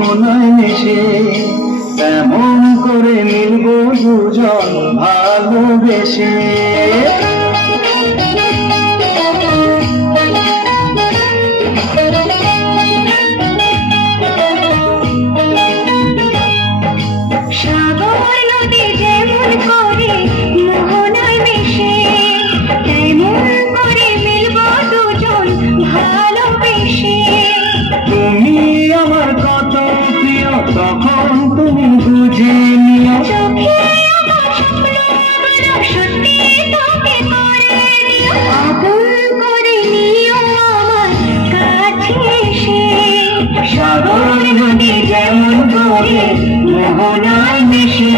মোহনায় মিশে তেমন করে মিলব দুজন ভালোবেসে। তুমি আমার কত প্রিয় তখন তুমি বুঝে নিও। সাগর নদী যেমন করে মোহনায় মিশে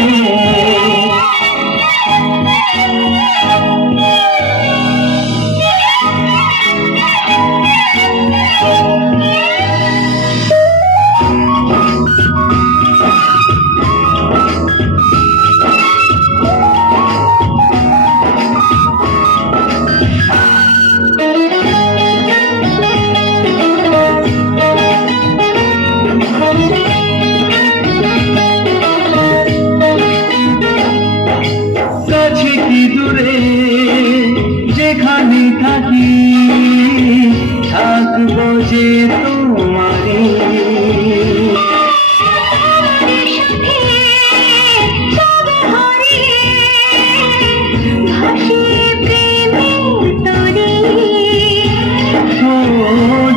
দূরে যেখানে থাকি থাকবো যে তোমারে।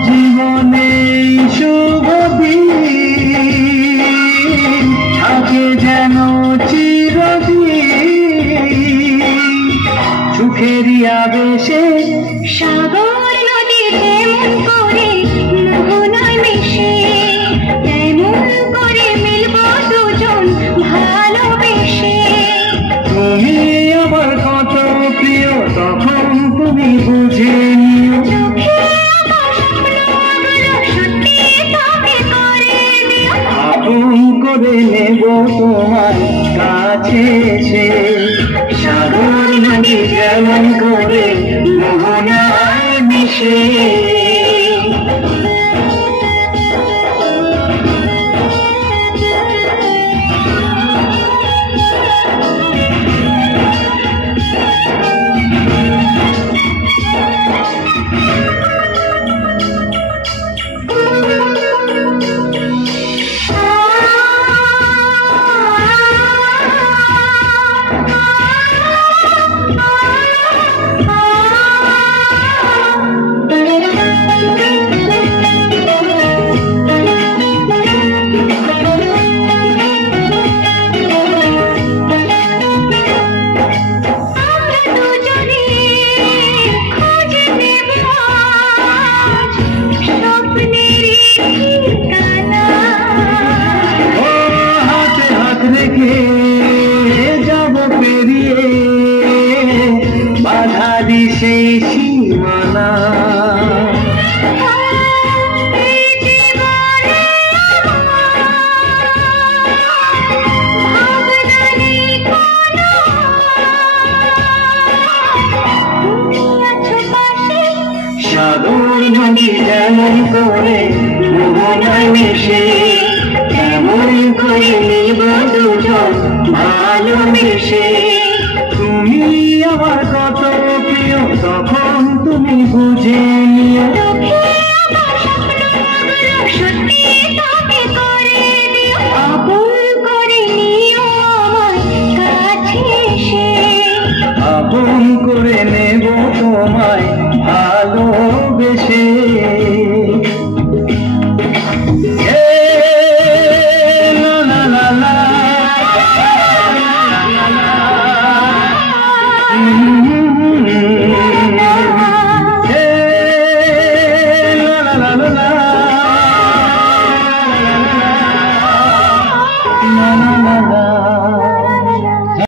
জীবনে শুভ দিন থাকে যেন চিরদিন সুখেরই আবেশে। সাগর নদী যেমন করে মোহনায় মিশে তেমন করে মিলব দুজন ভালোবেসে। তুমি আমার কত প্রিয় তখন তুমি বুঝে নিও। আপন করে নেব তোমার কাছে এসে। সাগর নদী যেমন করে মোহনায় মিশে। সেই সীমানা সাগর নদী যেমন করে মোহনায় মিশে তেমন করে নিব দুজন ভালোবেসে। তুমি আমার কত প্রিয় তখন তুমি বুঝে নিও। আপন করে নিও আমার কাছে এসে। আপন করে নেব তোমায়